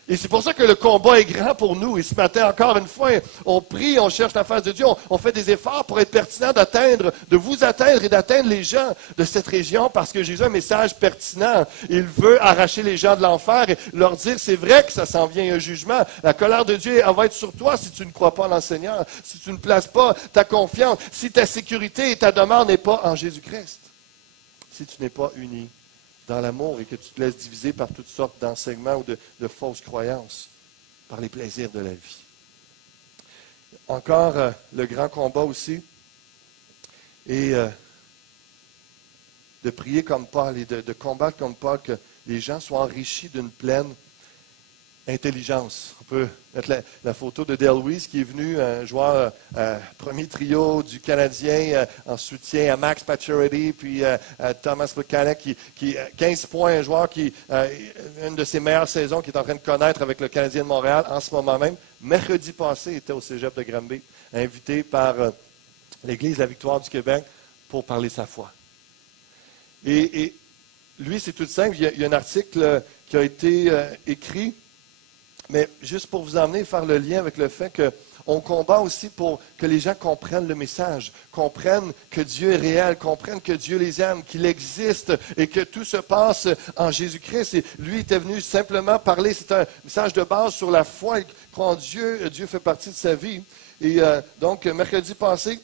Et c'est pour ça que le combat est grand pour nous. Et ce matin, encore une fois, on prie, on cherche la face de Dieu, on fait des efforts pour être pertinent de vous atteindre et d'atteindre les gens de cette région, parce que Jésus a un message pertinent. Il veut arracher les gens de l'enfer et leur dire, c'est vrai que ça s'en vient un jugement. La colère de Dieu, elle va être sur toi si tu ne crois pas en l'enseignant, si tu ne places pas ta confiance, si ta sécurité et ta demeure n'est pas en Jésus-Christ, si tu n'es pas uni dans l'amour et que tu te laisses diviser par toutes sortes d'enseignements ou de fausses croyances, par les plaisirs de la vie. Encore le grand combat aussi, et de prier comme Paul et de combattre comme Paul, que les gens soient enrichis d'une pleine intelligence. On peut mettre la photo de Dale Weiss qui est venu, un joueur premier trio du Canadien en soutien à Max Pacioretty, puis Thomas Buchanan, qui 15 points, un joueur qui une de ses meilleures saisons qu'il est en train de connaître avec le Canadien de Montréal en ce moment même. Mercredi passé, il était au cégep de Granby, invité par l'Église La Victoire du Québec pour parler sa foi. Et lui, c'est tout simple. Il y a un article qui a été écrit, mais juste pour vous emmener, faire le lien avec le fait qu'on combat aussi pour que les gens comprennent le message, comprennent que Dieu est réel, comprennent que Dieu les aime, qu'il existe et que tout se passe en Jésus-Christ. Et lui était venu simplement parler, c'est un message de base sur la foi, il croit en Dieu, Dieu fait partie de sa vie. Et donc, mercredi passé,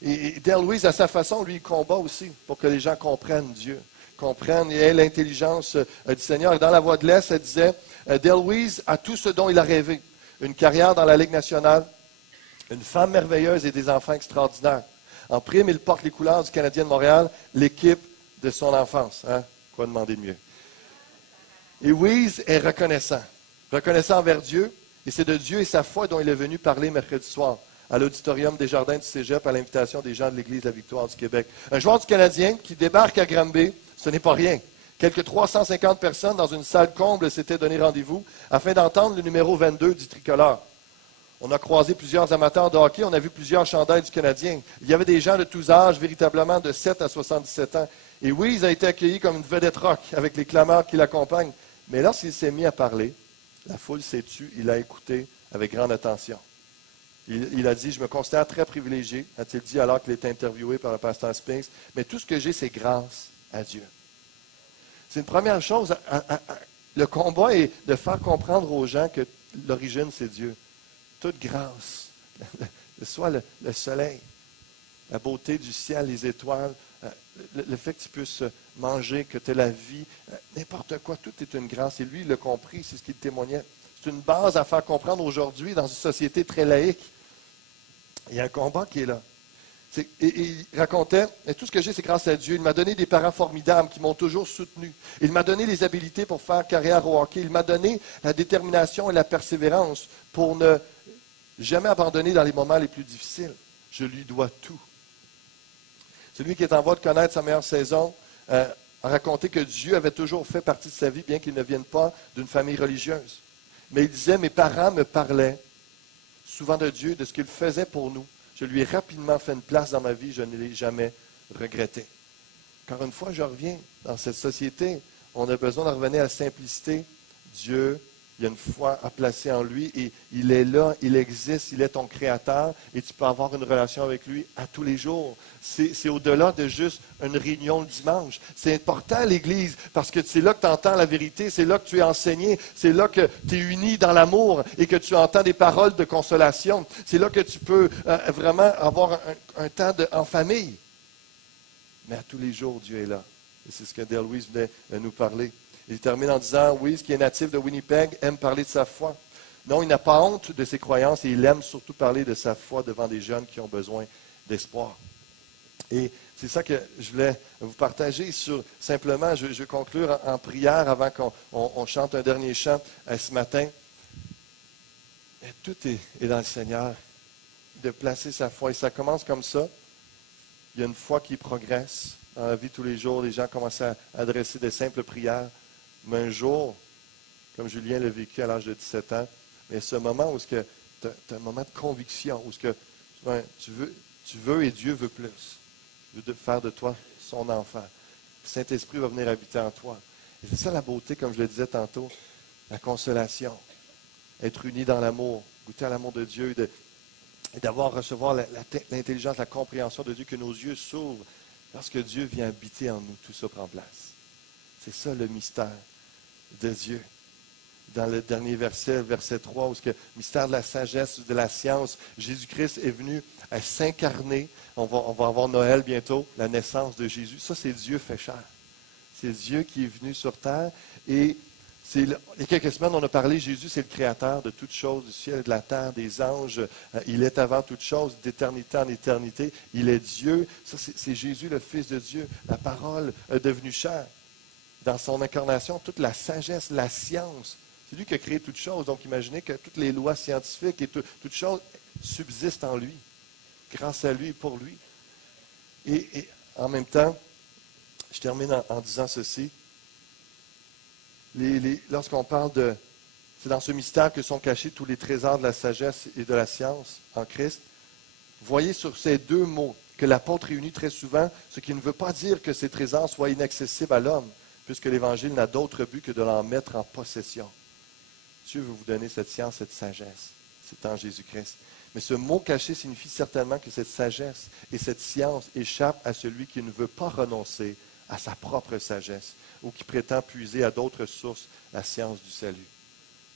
et Dale Weiss, à sa façon, lui, il combat aussi pour que les gens comprennent Dieu, comprennent et aient l'intelligence du Seigneur. Et dans la Voix de l'Est, elle disait, Dale Weiss a tout ce dont il a rêvé. Une carrière dans la Ligue nationale, une femme merveilleuse et des enfants extraordinaires. En prime, il porte les couleurs du Canadien de Montréal, l'équipe de son enfance. Hein? Quoi demander de mieux? Et Weiss est reconnaissant envers Dieu, et c'est de Dieu et sa foi dont il est venu parler mercredi soir à l'auditorium des Jardins du Cégep à l'invitation des gens de l'Église La Victoire du Québec. Un joueur du Canadien qui débarque à Granby, ce n'est pas rien. Quelques 350 personnes dans une salle comble s'étaient donné rendez-vous afin d'entendre le numéro 22 du tricolore. On a croisé plusieurs amateurs de hockey, on a vu plusieurs chandails du Canadien. Il y avait des gens de tous âges, véritablement de 7 à 77 ans. Et oui, il a été accueilli comme une vedette rock avec les clameurs qui l'accompagnent. Mais lorsqu'il s'est mis à parler, la foule s'est tue, il a écouté avec grande attention. Il a dit, je me considère très privilégié, a-t-il dit alors qu'il était interviewé par le pasteur Spinks, mais tout ce que j'ai, c'est grâce à Dieu. C'est une première chose. Le combat est de faire comprendre aux gens que l'origine, c'est Dieu. toute grâce, soit le soleil, la beauté du ciel, les étoiles, le fait que tu puisses manger, que tu aies la vie, n'importe quoi, tout est une grâce. Et lui, il l'a compris, c'est ce qu'il témoignait. C'est une base à faire comprendre aujourd'hui dans une société très laïque. Il y a un combat qui est là. Et il racontait, tout ce que j'ai, c'est grâce à Dieu. Il m'a donné des parents formidables qui m'ont toujours soutenu. Il m'a donné les habiletés pour faire carrière au hockey. Il m'a donné la détermination et la persévérance pour ne jamais abandonner dans les moments les plus difficiles. Je lui dois tout. Celui qui est en voie de connaître sa meilleure saison a raconté que Dieu avait toujours fait partie de sa vie, bien qu'il ne vienne pas d'une famille religieuse. Mais il disait, mes parents me parlaient souvent de Dieu, de ce qu'il faisait pour nous. Je lui ai rapidement fait une place dans ma vie, je ne l'ai jamais regretté. Encore une fois, je reviens dans cette société. On a besoin de revenir à la simplicité. Dieu, il y a une foi à placer en lui et il est là, il existe, il est ton créateur et tu peux avoir une relation avec lui à tous les jours. C'est au-delà de juste une réunion le dimanche. C'est important l'Église parce que c'est là que tu entends la vérité, c'est là que tu es enseigné, c'est là que tu es uni dans l'amour et que tu entends des paroles de consolation. C'est là que tu peux vraiment avoir un temps en famille. Mais à tous les jours, Dieu est là. Et c'est ce que Dale Louise venait nous parler. Il termine en disant, oui, ce qui est natif de Winnipeg aime parler de sa foi. Non, il n'a pas honte de ses croyances et il aime surtout parler de sa foi devant des jeunes qui ont besoin d'espoir. Et c'est ça que je voulais vous partager sur, simplement, je vais conclure en prière avant qu'on chante un dernier chant ce matin. Et tout est dans le Seigneur, de placer sa foi. Et ça commence comme ça. Il y a une foi qui progresse. Dans la vie tous les jours, les gens commencent à adresser des simples prières. Mais un jour, comme Julien l'a vécu à l'âge de 17 ans, mais ce moment où tu as un moment de conviction, où tu veux et Dieu veut plus. Il veut faire de toi son enfant. Le Saint-Esprit va venir habiter en toi. Et c'est ça la beauté, comme je le disais tantôt, la consolation. Être uni dans l'amour, goûter à l'amour de Dieu et recevoir l'intelligence, la compréhension de Dieu, que nos yeux s'ouvrent. Lorsque Dieu vient habiter en nous, tout ça prend place. C'est ça le mystère de Dieu. Dans le dernier verset, verset 3, où le mystère de la sagesse, de la science, Jésus-Christ est venu à s'incarner. On va avoir Noël bientôt, la naissance de Jésus. Ça, c'est Dieu fait chair. C'est Dieu qui est venu sur terre. Et il y a quelques semaines, on a parlé, Jésus, c'est le créateur de toutes choses, du ciel et de la terre, des anges. Il est avant toutes choses, d'éternité en éternité. Il est Dieu. Ça, c'est Jésus, le Fils de Dieu. La parole devenue chair. Dans son incarnation, toute la sagesse, la science. C'est lui qui a créé toutes choses. Donc, imaginez que toutes les lois scientifiques et toutes choses subsistent en lui, grâce à lui et pour lui. Et en même temps, je termine en disant ceci. Lorsqu'on parle c'est dans ce mystère que sont cachés tous les trésors de la sagesse et de la science en Christ. Voyez sur ces deux mots que l'apôtre réunit très souvent, ce qui ne veut pas dire que ces trésors soient inaccessibles à l'homme, puisque l'Évangile n'a d'autre but que de l'en mettre en possession. Dieu veut vous donner cette science, cette sagesse. C'est en Jésus-Christ. Mais ce mot caché signifie certainement que cette sagesse et cette science échappent à celui qui ne veut pas renoncer à sa propre sagesse ou qui prétend puiser à d'autres sources la science du salut.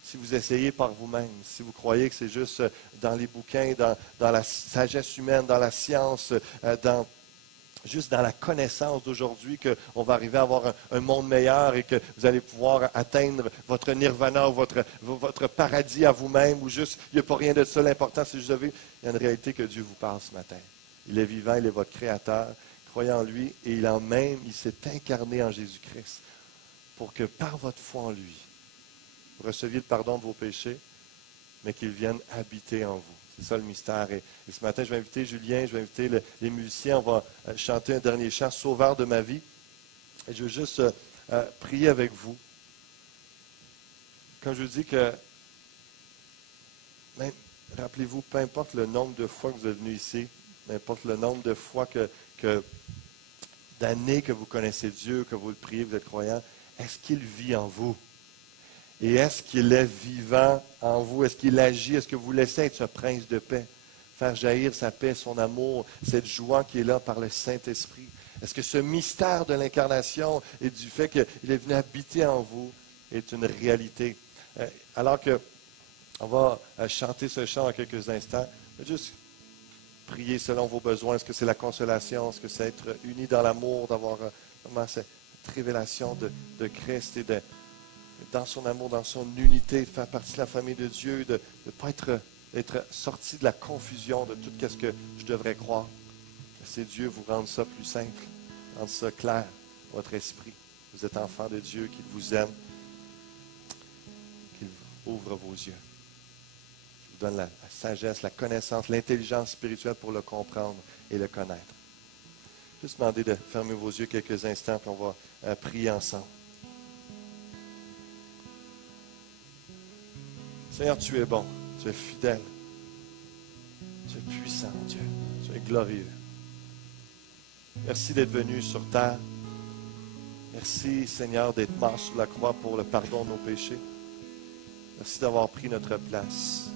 Si vous essayez par vous-même, si vous croyez que c'est juste dans les bouquins, dans la sagesse humaine, dans la science, juste dans la connaissance d'aujourd'hui qu'on va arriver à avoir un monde meilleur et que vous allez pouvoir atteindre votre nirvana ou votre paradis à vous-même, ou juste, il n'y a pas rien de ça, l'important c'est juste de vivre. Il y a une réalité que Dieu vous parle ce matin. Il est vivant, il est votre créateur. Croyez en lui et il s'est incarné en Jésus-Christ pour que par votre foi en lui, vous receviez le pardon de vos péchés, mais qu'il vienne habiter en vous. C'est ça le mystère. Et ce matin, je vais inviter Julien, je vais inviter les musiciens. On va chanter un dernier chant, Sauveur de ma vie. Et je veux juste prier avec vous. Comme je vous dis que, même, rappelez-vous, peu importe le nombre de fois que vous êtes venu ici, peu importe le nombre de fois d'années que vous connaissez Dieu, que vous le priez, vous êtes croyant, est-ce qu'il vit en vous? Et est-ce qu'il est vivant en vous? Est-ce qu'il agit? Est-ce que vous laissez être ce prince de paix? Faire jaillir sa paix, son amour, cette joie qui est là par le Saint-Esprit? Est-ce que ce mystère de l'incarnation et du fait qu'il est venu habiter en vous est une réalité? Alors que On va chanter ce chant dans quelques instants. Juste prier selon vos besoins. Est-ce que c'est la consolation? Est-ce que c'est être unis dans l'amour, d'avoir vraiment cette révélation de Christ et dans son amour, dans son unité, de faire partie de la famille de Dieu, de ne pas être sorti de la confusion de tout ce que je devrais croire. C'est Dieu vous rendre ça plus simple, rendre ça clair, votre esprit. Vous êtes enfant de Dieu, qu'il vous aime, qu'il ouvre vos yeux. Il vous donne la sagesse, la connaissance, l'intelligence spirituelle pour le comprendre et le connaître. Juste demander de fermer vos yeux quelques instants, puis on va prier ensemble. Seigneur, tu es bon, tu es fidèle, tu es puissant, Dieu, tu es glorieux. Merci d'être venu sur terre. Merci, Seigneur, d'être mort sur la croix pour le pardon de nos péchés. Merci d'avoir pris notre place.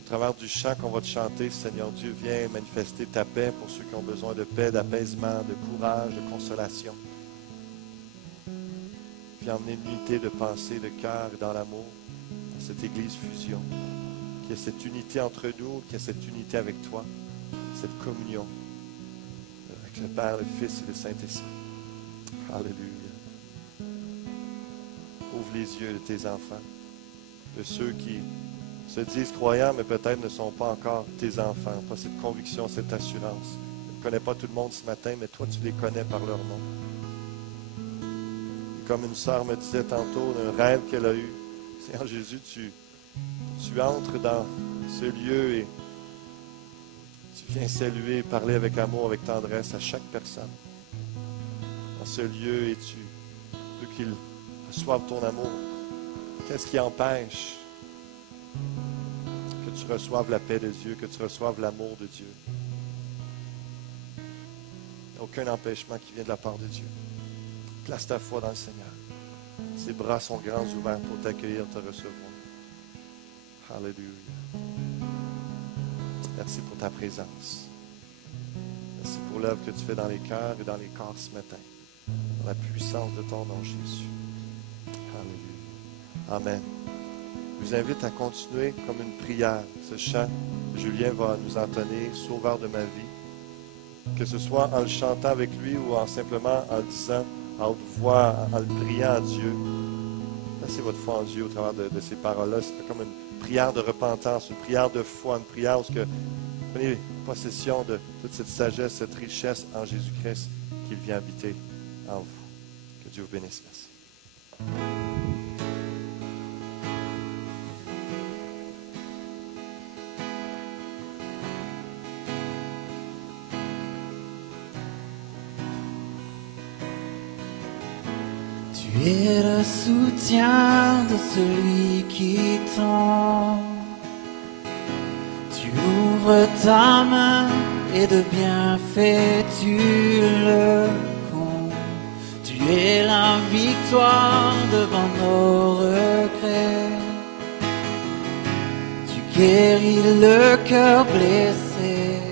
Au travers du chant qu'on va te chanter, Seigneur Dieu, viens manifester ta paix pour ceux qui ont besoin de paix, d'apaisement, de courage, de consolation. Viens emmener une unité de pensée, de cœur et dans l'amour dans cette Église fusion. Qu'il y ait cette unité entre nous, qu'il y ait cette unité avec toi, cette communion avec le Père, le Fils et le Saint-Esprit. Alléluia. Ouvre les yeux de tes enfants, de ceux qui se disent croyants, mais peut-être ne sont pas encore tes enfants. Pas cette conviction, cette assurance. Je ne connais pas tout le monde ce matin, mais toi, tu les connais par leur nom. Et comme une sœur me disait tantôt d'un rêve qu'elle a eu, Seigneur Jésus, tu entres dans ce lieu et tu viens saluer, parler avec amour, avec tendresse à chaque personne. Dans ce lieu, et tu veux qu'ils reçoivent ton amour. Qu'est-ce qui empêche que tu reçoives la paix de Dieu, que tu reçoives l'amour de Dieu? Il n'y a aucun empêchement qui vient de la part de Dieu. Place ta foi dans le Seigneur. Ses bras sont grands ouverts pour t'accueillir, te recevoir. Alléluia. Merci pour ta présence. Merci pour l'œuvre que tu fais dans les cœurs et dans les corps ce matin. Dans la puissance de ton nom, Jésus. Alléluia. Amen. Je vous invite à continuer comme une prière. Ce chant, Julien va nous entonner, Sauveur de ma vie. Que ce soit en le chantant avec lui ou simplement en le disant à haute voix, en le priant à Dieu. Placez votre foi en Dieu au travers de ces paroles-là. C'est comme une prière de repentance, une prière de foi, une prière où vous prenez possession de toute cette sagesse, cette richesse en Jésus-Christ qu'il vient habiter en vous. Que Dieu vous bénisse. Merci. Tu es le soutien de celui qui tombe. Tu ouvres ta main et de bienfaits tu le combles. Tu es la victoire devant nos regrets. Tu guéris le cœur blessé.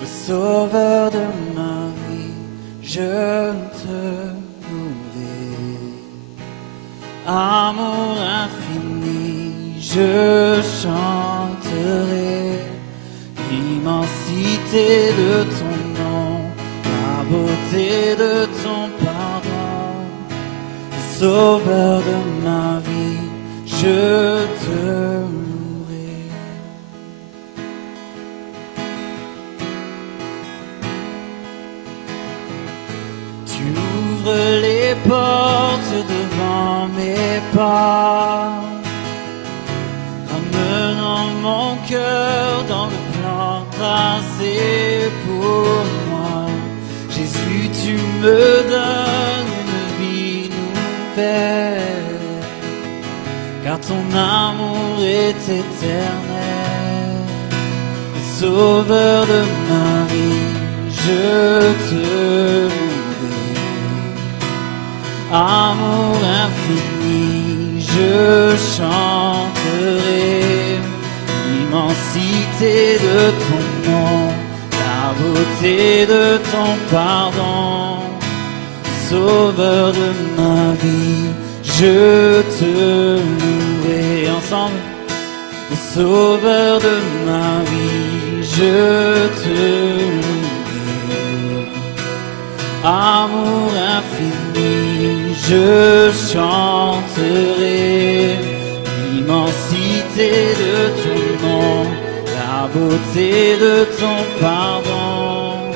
Le sauveur de ma vie, je te amour infini, je chanterai l'immensité de ton nom, la beauté de ton pardon. Sauveur de ma vie, je te louerai. Tu ouvres les portes devant mes pas, ramenant mon cœur dans le plan tracé pour moi. Jésus, tu me donnes une vie nouvelle, car ton amour est éternel. Sauveur de ma vie, je te loue. Amour infini, je chanterai l'immensité de ton nom, la beauté de ton pardon. Sauveur de ma vie, je te loue. ensemble. Sauveur de ma vie, je te loue. Amour infini, je chanterai l'immensité de ton nom, la beauté de ton pardon.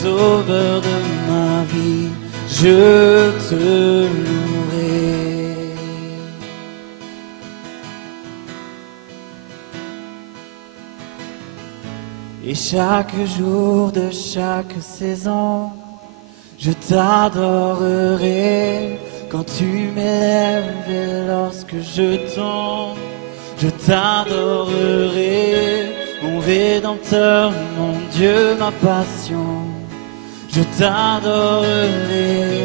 Sauveur de ma vie, je te louerai. Et chaque jour de chaque saison, je t'adorerai. Quand tu m'élèves et lorsque je tombe, je t'adorerai. Mon Rédempteur, mon Dieu, ma passion, je t'adorerai.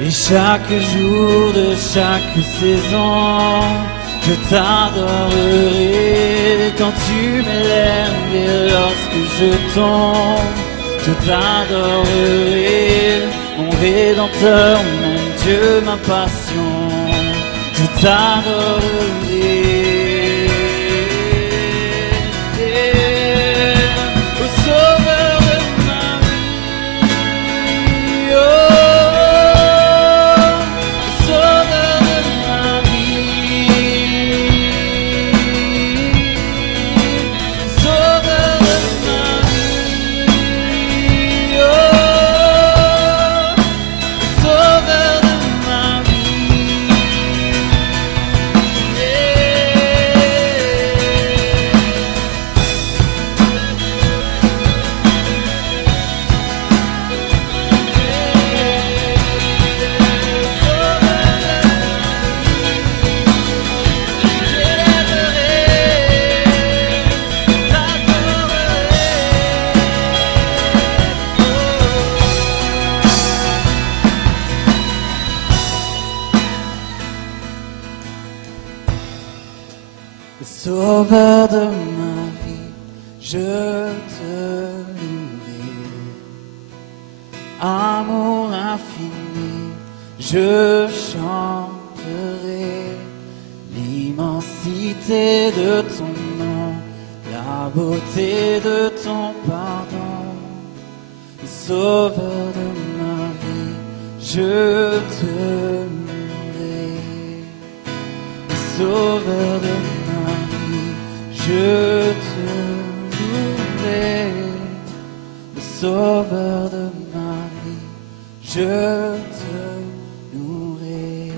Et chaque jour de chaque saison, je t'adorerai. Quand tu m'élèves et lorsque je tombe, je t'adorerai. Mon Rédempteur, mon Dieu, ma passion, je t'adorerai. Au Sauveur de ma vie, oh. Sauveur de ma vie, je te louerai. Amour infini, je chanterai l'immensité de ton nom, la beauté de ton pardon. Sauveur de ma vie, je te louerai. Sauveur de je te louerai, le Sauveur de ma vie, je te louerai.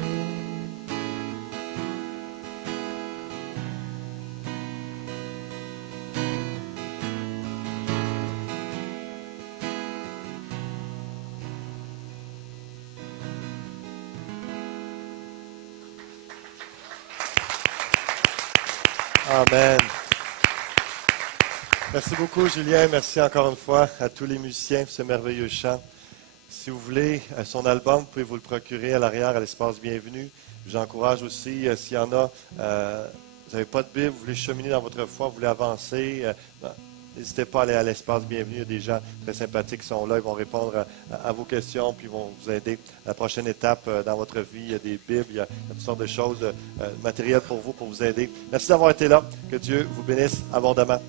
Amen. Merci beaucoup, Julien. Merci encore une fois à tous les musiciens pour ce merveilleux chant. Si vous voulez son album, vous pouvez vous le procurer à l'arrière, à l'espace Bienvenue. J'encourage aussi, s'il y en a, vous n'avez pas de Bible, vous voulez cheminer dans votre foi, vous voulez avancer, n'hésitez pas à aller à l'espace Bienvenue. Il y a des gens très sympathiques qui sont là, ils vont répondre à vos questions, puis ils vont vous aider à la prochaine étape dans votre vie. Il y a des Bibles, il y a toutes sortes de choses, matériel pour vous aider. Merci d'avoir été là. Que Dieu vous bénisse abondamment.